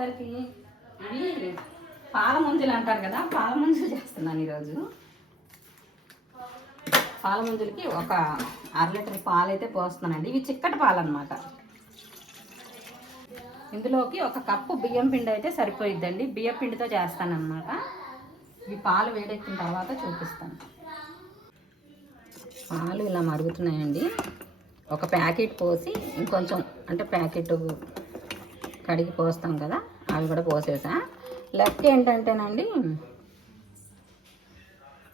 అందరికి. ఇవి పాల ముంజలు అంటారు కదా పాల ముంజలు చేస్తున్నాను ఈరోజు. పాల ముంజలకి ఒక అర లీటర్ పాలు అయితే పోస్తున్నానండి. ఇవి చిక్కటి పాలు అనమాట ఇందులోకి ఒక కప్పు బియ్యం పిండి అయితే సరిపోయిద్దండి. బియ్యం పిండితో చేస్తానమాట ఇవి పాలు వేడెక్కిన తర్వాత చూపిస్తాను. పాలు ఇలా మరుగుతున్నాయండి. ఒక ప్యాకెట్ పోసి ఇంకొంచెం అంటే ప్యాకెట్ కడిగి పోస్తాం కదా అవి కూడా పోసేసా. లెక్క ఏంటంటేనండి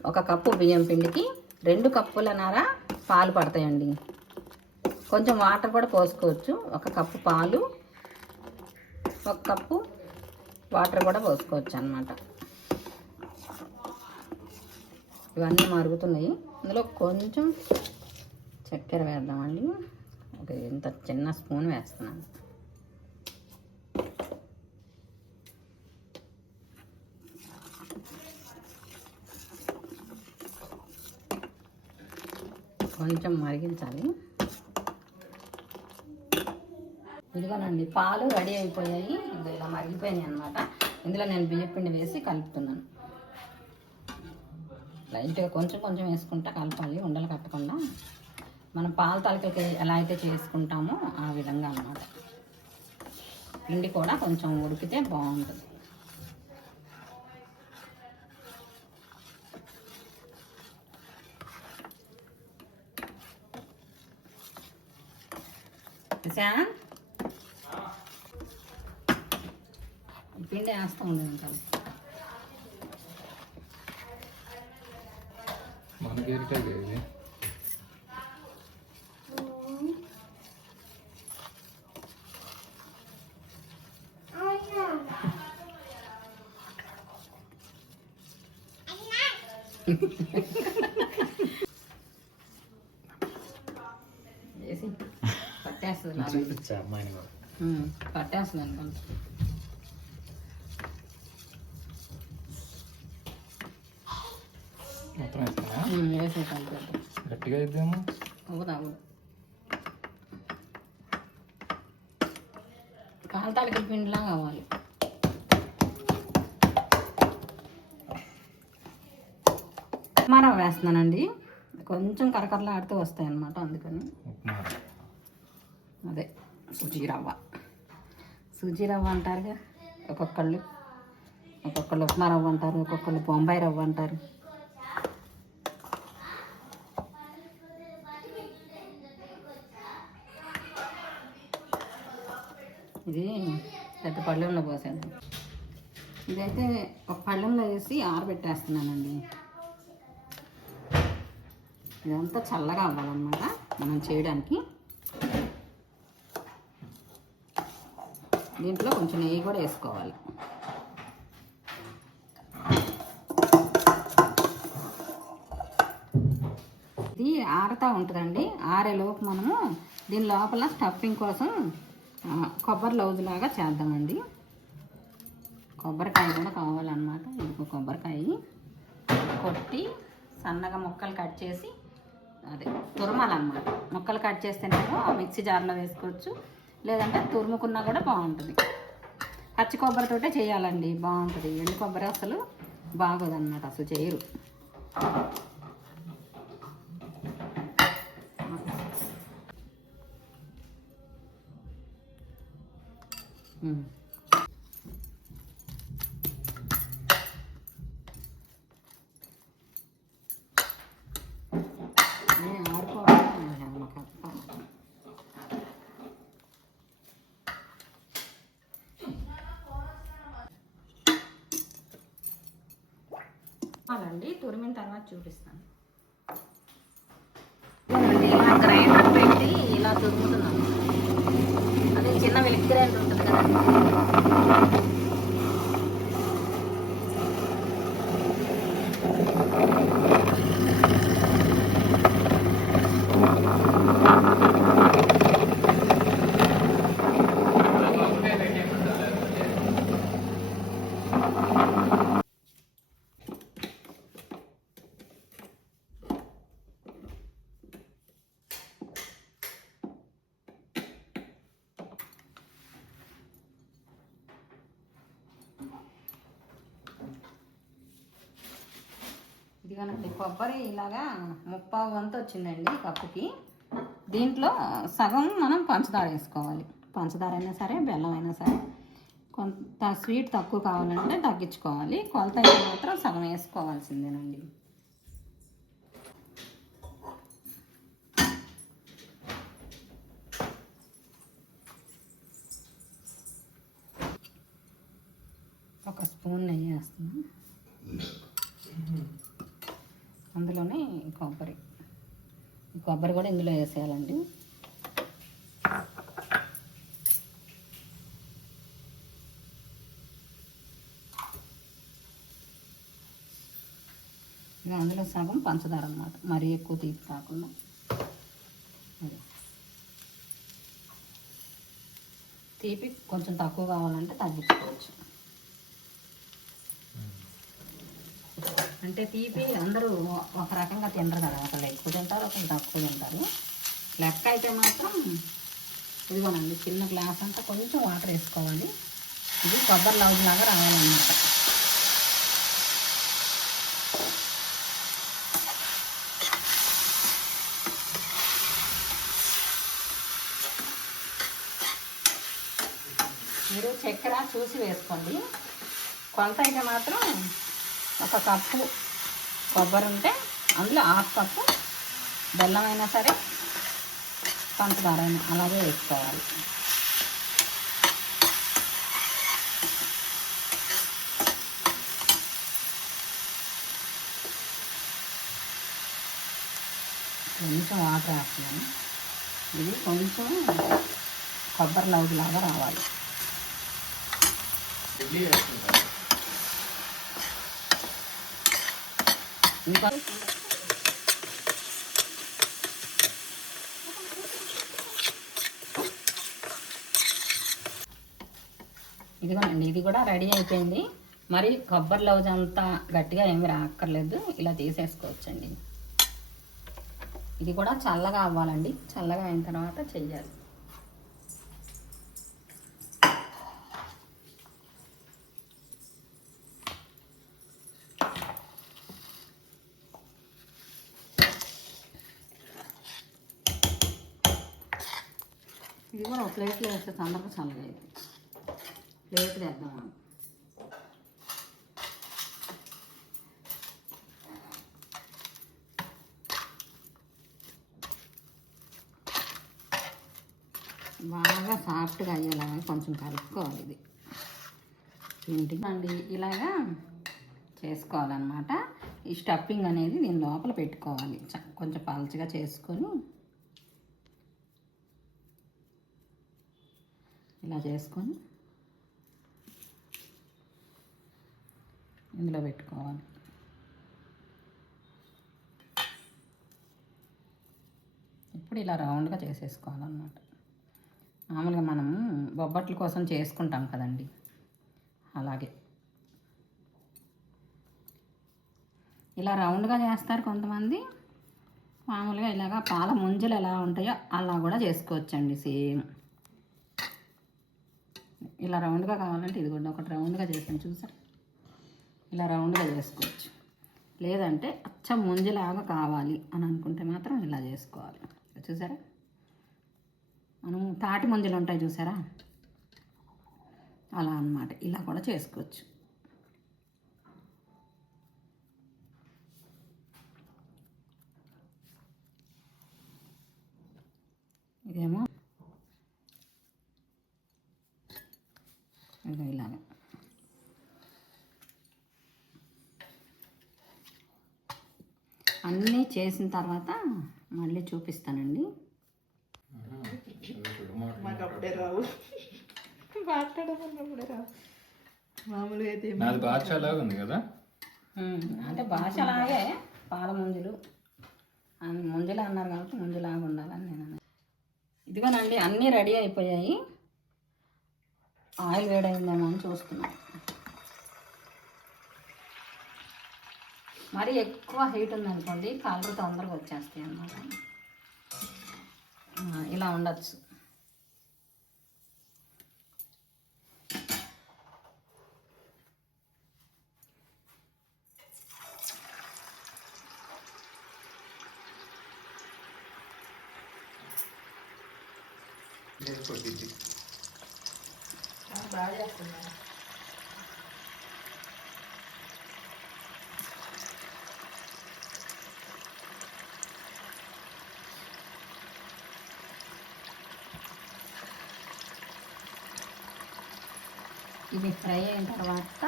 ఒక కప్పు బియ్యం పిండికి రెండు కప్పులన్నర పాలు పడతాయండి. కొంచెం వాటర్ కూడా పోసుకోవచ్చు ఒక కప్పు పాలు ఒక కప్పు వాటర్ కూడా పోసుకోవచ్చు అన్నమాట. ఇవన్నీ మరుగుతున్నాయి. అందులో కొంచెం చక్కెర వేద్దామండి. ఒక ఇంత చిన్న స్పూన్ వేస్తున్నాను. కొంచెం మరిగించాలి. ఇదిగోనండి పాలు రెడీ అయిపోయాయి. ఇలా మరిగిపోయినాయి అనమాట ఇందులో నేను బియ్యపిండి వేసి కలుపుతున్నాను. లైట్గా కొంచెం కొంచెం వేసుకుంటా కలపాలి ఉండలు కట్టకుండా. మనం పాలు తలకలకి ఎలా అయితే చేసుకుంటామో ఆ విధంగా అన్నమాట. పిండి కూడా కొంచెం ఉడికితే బాగుంటుంది. చూసా పిండి వేస్తూ ఉండదు ఇంకా మనకి ఏంటది ఇది వేసి చూపించా అమ్మాయిని కూడా. ఉమ్, పట్టేస్తుంది అనుకుంటా మొత్తం వేస్తానా వేసి గట్టిగా అయిద్దేమో పిండిలా కావాలి. ఉప్మా రవ్వ వేస్తున్నానండి. కొంచెం కరకరలాడుతూ వస్తాయి అన్నమాట అందుకని సుజీ రవ్వ సుజీ రవ్వ అంటారుగా ఒక్కొక్కళ్ళు. ఒక్కొక్కళ్ళు ఉప్మా రవ్వ అంటారు ఒక్కొక్కళ్ళు బొంబాయి రవ్వ అంటారు. ఇది పెద్ద పళ్ళెంలో పోసాను. ఇదైతే ఒక పళ్ళెంలో వేసి ఆరబెట్టేస్తున్నానండి. ఇదంతా చల్లగా అవ్వాలన్నమాట మనం చేయడానికి. దీంట్లో కొంచెం నెయ్యి కూడా వేసుకోవాలి. ఇది ఆరుతూ ఉంటుందండి. ఆరేలోపు మనము దీని లోపల స్టఫింగ్ కోసం కొబ్బరి లౌజు లాగా చేద్దామండి. కొబ్బరికాయ కూడా కావాలన్నమాట. ఇంకో కొబ్బరికాయ. కొట్టి సన్నగా ముక్కలు కట్ చేసి అదే తురమాలన్నమాట. ముక్కలు కట్ చేస్తేనేమో మిక్సీ జార్లో వేసుకోవచ్చు. లేదంటే తురుముకున్నా కూడా బాగుంటుంది. పచ్చి కొబ్బరితోటే చేయాలండి బాగుంటుంది. ఎండు కొబ్బరి అసలు బాగోదన్నమాట అసలు చేయరు. ఉమ్. అలాండి తురిమిన తర్వాత చూపిస్తాను. ఇలా గ్రైండర్ పెట్టి ఇలా తురుముతున్నాను అదే చిన్న వెలికి గ్రైండర్ ఉంటుంది కదా. ఇదిగోనండి కొబ్బరి ఇలాగా ముప్పావు వంతు వచ్చిందండి కప్పుకి దీంట్లో సగం మనం పంచదార వేసుకోవాలి. పంచదార అయినా సరే బెల్లం అయినా సరే. కొంత స్వీట్ తక్కువ కావాలంటే తగ్గించుకోవాలి. కొలత అయితే మాత్రం సగం వేసుకోవాల్సిందేనండి. ఒక స్పూన్ నెయ్యి వేస్తున్నాం అందులోనే ఈ కొబ్బరి ఈ కొబ్బరి కూడా ఇందులో వేసేయాలండి. ఇక అందులో సగం పంచదార అనమాట మరీ ఎక్కువ తీపి కాకుండా. అది. తీపి కొంచెం తక్కువ కావాలంటే తగ్గించుకోవచ్చు. అంటే తీపి అందరూ ఒక రకంగా తినరు కదా ఒకళ్ళు ఎక్కువ తింటారు ఒకళ్ళు తక్కువ తింటారు. లెక్క అయితే మాత్రం ఇదిగోనండి చిన్న గ్లాస్ అంతా కొంచెం వాటర్ వేసుకోవాలి. ఇది కొబ్బరి లౌజ్ లాగా రావాలన్నమాట. మీరు చక్కెర చూసి వేసుకోండి. కొలత అయితే మాత్రం ఒక కప్పు కొబ్బరి ఉంటే అందులో హాఫ్ కప్పు బెల్లమైనా సరే పంచదార అయినా అలాగే వేసుకోవాలి. కొంచెం వాటర్ వేస్తున్నాను. ఇది కొంచెం కొబ్బరి లౌడ్ లాగా రావాలి ఇంకా ఇదిగోనండి ఇది కూడా రెడీ అయిపోయింది. మరి కొబ్బరి లౌజ్ అంతా గట్టిగా ఏమి రాక్కర్లేదు. ఇలా తీసేసుకోవచ్చండి. ఇది కూడా చల్లగా అవ్వాలండి. చల్లగా అయిన తర్వాత చెయ్యాలి. ప్లేట్లో వేస్తే తొందరగా చల్లగా అయింది ప్లేట్ తెద్దాం బాగా సాఫ్ట్గా అయ్యేలాగా కొంచెం కలుపుకోవాలి ఇది. ఇంటికి ఇలాగా చేసుకోవాలన్నమాట. ఈ స్టఫింగ్ అనేది దీని లోపల పెట్టుకోవాలి. కొంచెం పలచగా చేసుకొని ఇలా చేసుకొని ఇందులో పెట్టుకోవాలి. ఇప్పుడు ఇలా రౌండ్గా చేసేసుకోవాలన్నమాట. మామూలుగా మనం బొబ్బట్ల కోసం చేసుకుంటాం కదండి. అలాగే. ఇలా రౌండ్గా చేస్తారు కొంతమంది. మామూలుగా ఇలాగా పాల ముంజలు ఎలా ఉంటాయో అలా కూడా చేసుకోవచ్చండి. సేమ్. ఇలా రౌండ్గా కావాలంటే ఇది కూడా ఒకటి రౌండ్గా చేసాను చూసారు? ఇలా రౌండ్గా చేసుకోవచ్చు. లేదంటే అచ్చ ముంజలాగా కావాలి అని అనుకుంటే మాత్రం ఇలా చేసుకోవాలి. చూసారా? మనం తాటి ముంజలు ఉంటాయి చూసారా? అలా అన్నమాట. ఇలా కూడా చేసుకోవచ్చు. ఇదేమో ఇదిగో ఇలాగా అన్నీ చేసిన తర్వాత మళ్ళీ చూపిస్తానండి. మాకు అప్పుడే రావు. మాట్లాడమన్నప్పుడే రావు. మామూలుగా అయితే ఉంది కదా? ఉమ్, అంటే భాష అలాగే పాల ముంజులు. అన్- ముంజలు అన్నారు కాబట్టి ముంజులాగా ఉండాలని నేను ఇదిగోనండి అన్నీ రెడీ అయిపోయాయి. ఆయిల్ వేడైందేమో అని చూస్తున్నాం మరి ఎక్కువ హీట్ ఉందనుకోండి కాళ్ళు తొందరగా వచ్చేస్తాయి అన్నమాట ఇలా ఉండొచ్చు Gracias. కొట్టింది బాగా చేస్తున్నారు ఇది ఫ్రై అయిన తర్వాత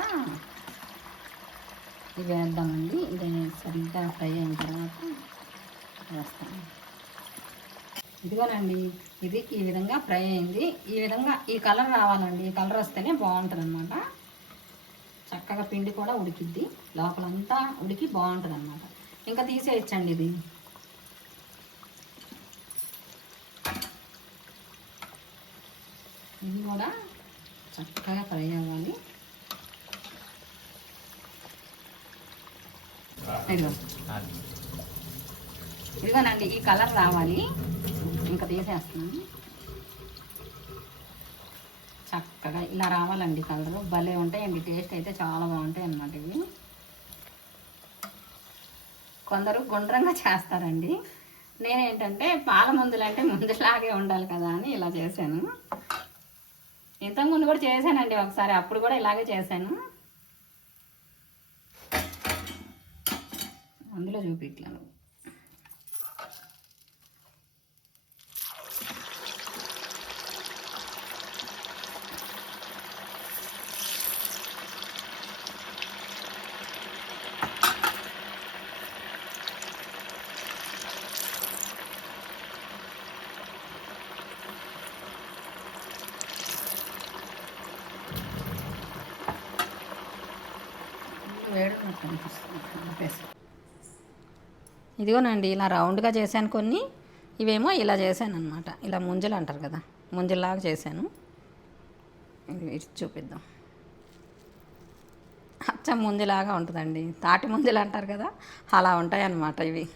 ఇది వేద్దామండి ఇది సరిగ్గా ఫ్రై అయిన తర్వాత వేస్తాను ఇదిగోనండి ఇది ఈ విధంగా ఫ్రై అయింది. ఈ విధంగా ఈ కలర్ రావాలండి. ఈ కలర్ వస్తేనే బాగుంటుంది అనమాట చక్కగా పిండి కూడా ఉడికిద్ది. లోపలంతా ఉడికి బాగుంటుంది అనమాట ఇంకా తీసేయచ్చండి ఇది. ఇది కూడా చక్కగా ఫ్రై అవ్వాలి. ఇదిగో. ఇదిగోనండి ఈ కలర్ రావాలి. ఇంకా తీసేస్తున్నాను చక్కగా ఇలా రావాలండి కలరు. భలే ఉంటాయండి టేస్ట్ అయితే చాలా బాగుంటాయి అన్నమాట ఇవి. కొందరు గుండ్రంగా చేస్తారండి. నేనేంటంటే పాల మందులు ముందులాగే ఉండాలి కదా అని ఇలా చేశాను. ఇంతకుముందు కూడా చేశానండి ఒకసారి అప్పుడు కూడా ఇలాగే చేశాను. అందులో చూపించలేను కనిపిస్తుంది. ఇదిగోనండి ఇలా రౌండ్గా చేశాను కొన్ని. ఇవేమో ఇలా చేశాను అనమాట ఇలా ముంజలు అంటారు కదా ముంజలాగా చేశాను. ఇది చూపిద్దాం. అచ్చ ముంజలాగా ఉంటుందండి. తాటి ముంజలు అంటారు కదా అలా ఉంటాయి అన్నమాట ఇవి.